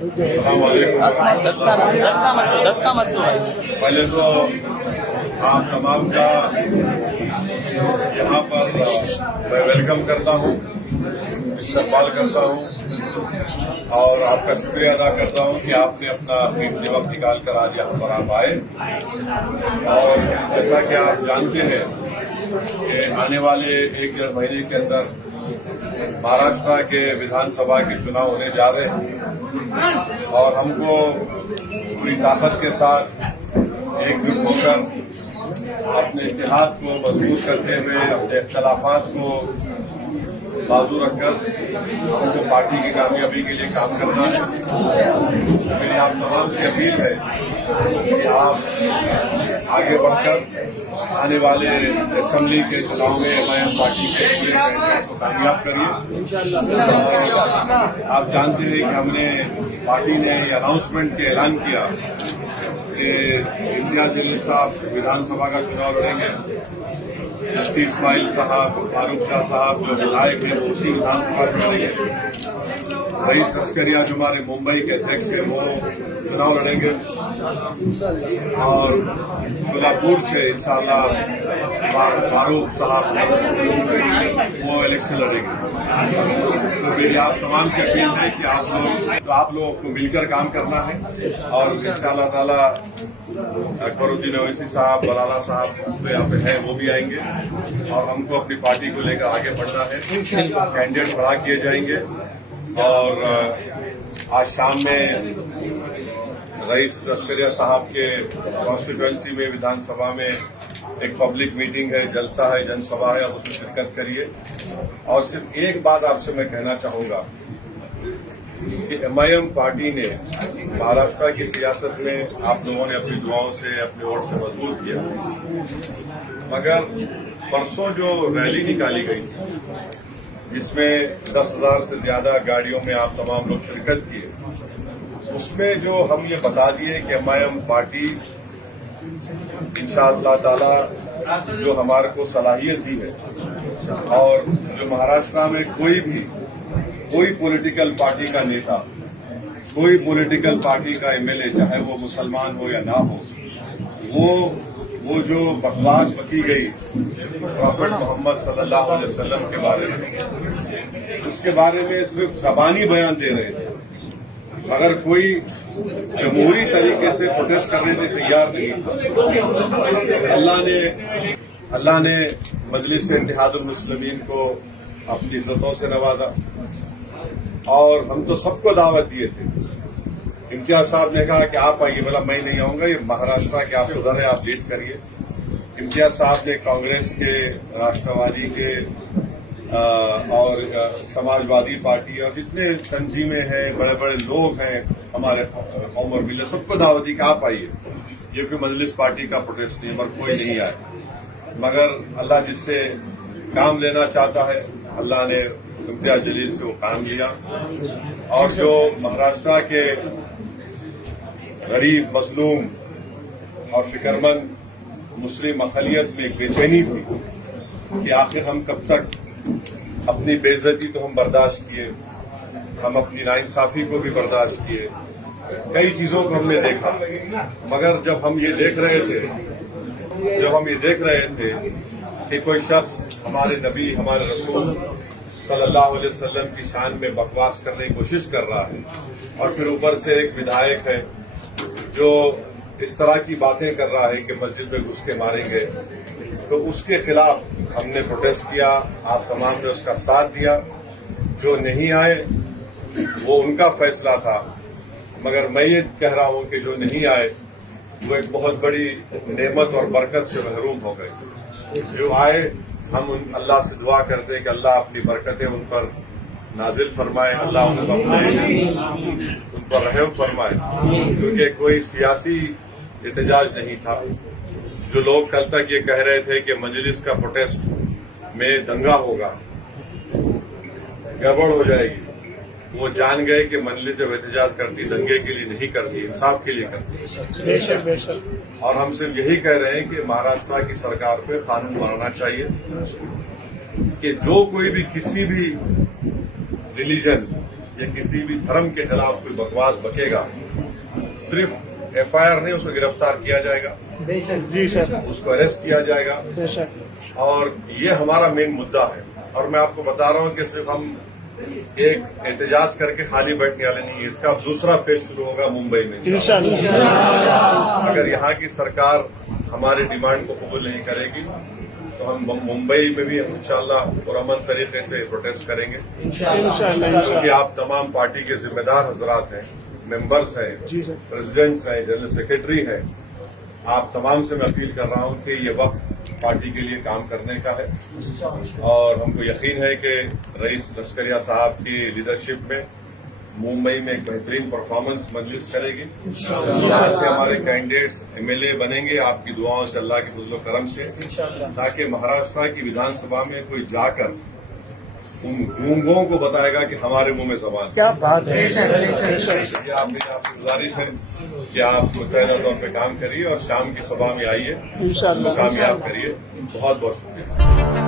अस्सलाम वालेकुम। धक्का मत दो। पहले तो आप तमाम का यहाँ पर मैं वेलकम करता हूँ, इस्तकबाल करता हूँ और आपका शुक्रिया अदा करता हूँ कि आपने अपना कीमती वक्त निकाल कर आज यहाँ पर आप आए। और जैसा कि आप जानते हैं कि आने वाले 1-1.5 महीने के अंदर महाराष्ट्र के विधानसभा के चुनाव होने जा रहे हैं और हमको पूरी ताकत के साथ एकजुट होकर अपने इत्तेहाद को मजबूत करते हुए अपने इख्तलाफात को बाजू रखकर हमको पार्टी की कामयाबी के लिए काम करना है। मेरी आप तमाम से अपील है कि आप आगे बढ़कर आने वाले असेंबली के चुनाव में एमआईएम पार्टी के पूरे कैंडिडेट को कामयाब करिए। आप जानते हैं कि हमने पार्टी ने अनाउंसमेंट के ऐलान किया कि इम्तियाज जलील साहब विधानसभा का चुनाव लड़ेंगे। मुफ्ती इस्माइल साहब, फारूक शाह साहब जो विधायक हैं वो उसी विधानसभा से लड़ेंगे। रईस लश्करिया जो हमारे मुंबई के अध्यक्ष हैं वो चुनाव लड़ेंगे और सोलापुर से इंशाअल्लाह फारूक साहब वो इलेक्शन लड़ेंगे। तो मेरी आप तमाम से अपील है कि आप लोगों को मिलकर काम करना है और इंशाअल्लाह ताला अकबरुद्दीन ओवैसी साहब, बलाला साहब तो यहाँ पे है, वो भी आएंगे और हमको अपनी पार्टी को लेकर आगे बढ़ना है। कैंडिडेट खड़ा किए जाएंगे और आज शाम में रईस लश्करिया साहब के कॉन्स्टिट्यूएंसी में विधानसभा में एक पब्लिक मीटिंग है, जलसा है, जनसभा है, आप उसमें शिरकत करिए। और सिर्फ एक बात आपसे मैं कहना चाहूंगा कि एमआईएम पार्टी ने महाराष्ट्र की सियासत में आप लोगों ने अपनी दुआओं से, अपने वोट से मजबूत किया, मगर परसों जो रैली निकाली गई जिसमें 10,000 से ज्यादा गाड़ियों में आप तमाम लोग शिरकत किए, उसमें जो हम ये बता दिए कि एमआईएम पार्टी इंशाअल्लाह ताला जो हमारे को सलाहियत दी है और जो महाराष्ट्र में कोई पॉलिटिकल पार्टी का नेता, कोई पॉलिटिकल पार्टी का एमएलए, चाहे वो मुसलमान हो या ना हो, वो जो बकवास बकी गई प्रॉफेट मोहम्मद सल्लल्लाहु अलैहि वसल्लम के बारे में, उसके बारे में सिर्फ जबानी बयान दे रहे थे मगर कोई जमहूरी तरीके से प्रोटेस्ट करने में तैयार नहीं था। अल्लाह ने मजलिस इत्तेहादुल मुस्लिमीन को अपनी इज्जतों से नवाजा और हम तो सबको दावत दिए थे। इम्तियाज साहब ने कहा कि आप आइए, बोला मैं नहीं आऊंगा, ये महाराष्ट्र के आप उधर है, आप लीड करिए। इम्तियाज साहब ने कांग्रेस के, राष्ट्रवादी के और समाजवादी पार्टी और जितने तंजीमें हैं, बड़े बड़े लोग हैं हमारे कौम और मिलत, सबको दावत दी कि आप आइए। ये कोई मजलिस पार्टी का प्रोटेस्ट नहीं, मगर कोई नहीं आए। मगर अल्लाह जिससे काम लेना चाहता है, अल्लाह ने इम्तियाज जलील से वो काम लिया और जो महाराष्ट्र के गरीब, मजलूम और फिक्रमंद मुस्लिम अक़लियत में एक बेचैनी थी कि आखिर हम कब तक अपनी बेइज्जती को हम बर्दाश्त किए, हम अपनी नाइंसाफी को भी बर्दाश्त किए, कई चीजों को हमने देखा। मगर जब हम ये देख रहे थे कि कोई शख्स हमारे नबी, हमारे रसूल सल्लल्लाहु अलैहि वसल्लम की शान में बकवास करने की कोशिश कर रहा है और फिर ऊपर से एक विधायक है जो इस तरह की बातें कर रहा है कि मस्जिद में घुस के मारेंगे, तो उसके खिलाफ हमने प्रोटेस्ट किया। आप तमाम ने उसका साथ दिया। जो नहीं आए वो उनका फैसला था, मगर मैं ये कह रहा हूं कि जो नहीं आए वो एक बहुत बड़ी नेमत और बरकत से महरूम हो गए। जो आए हम अल्लाह से दुआ करते हैं कि अल्लाह अपनी बरकतें उन पर नाजिल फरमाए, अल्लाह उन पर रहम फरमाए, क्योंकि कोई सियासी एहतजाज नहीं था। जो लोग कल तक ये कह रहे थे कि मजलिस का प्रोटेस्ट में दंगा होगा, गड़बड़ हो जाएगी, वो जान गए कि मजलिस जब एहतजाज करती दंगे के लिए नहीं करती, इंसाफ के लिए करती। बेशक बेशक। और हम सिर्फ यही कह रहे हैं कि महाराष्ट्र की सरकार पे कानून बनाना चाहिए कि जो कोई भी किसी भी रिलीजन या किसी भी धर्म के खिलाफ कोई बकवास बकेगा, सिर्फ एफआईआर नहीं, उसको गिरफ्तार किया जाएगा, जी सर, उसको अरेस्ट किया जाएगा। बेशक, और ये हमारा मेन मुद्दा है। और मैं आपको बता रहा हूं कि सिर्फ हम एक एहतजाज करके खाली बैठने वाले नहीं है, इसका अब दूसरा फेज शुरू होगा मुंबई में। इंशाअल्लाह। अगर यहाँ की सरकार हमारी डिमांड को कबूल नहीं करेगी तो हम मुंबई में भी इंशाअल्लाह पुरअमन तरीके से प्रोटेस्ट करेंगे, क्योंकि आप तमाम पार्टी के जिम्मेदार हजरात हैं, मेंबर्स हैं, जी सर, प्रेसिडेंट्स हैं, जनरल सेक्रेटरी हैं। आप तमाम से मैं अपील कर रहा हूं कि ये वक्त पार्टी के लिए काम करने का है और हमको यकीन है कि रईस लश्करिया साहब की लीडरशिप में मुंबई में एक बेहतरीन परफॉर्मेंस मजलिस करेगी। यहाँ से हमारे कैंडिडेट्स एमएलए बनेंगे आपकी दुआओं से, अल्लाह के फजल करम से, ताकि महाराष्ट्र की विधानसभा में कोई जाकर उन गूंगों को बताएगा कि हमारे मुंह में जबान है। क्या बात है। ये आपकी गुजारिश है कि आप मुतहदा तौर पर काम करिए और शाम की सभा में आइए, इंशाअल्लाह। कामयाब करिए। बहुत बहुत शुक्रिया।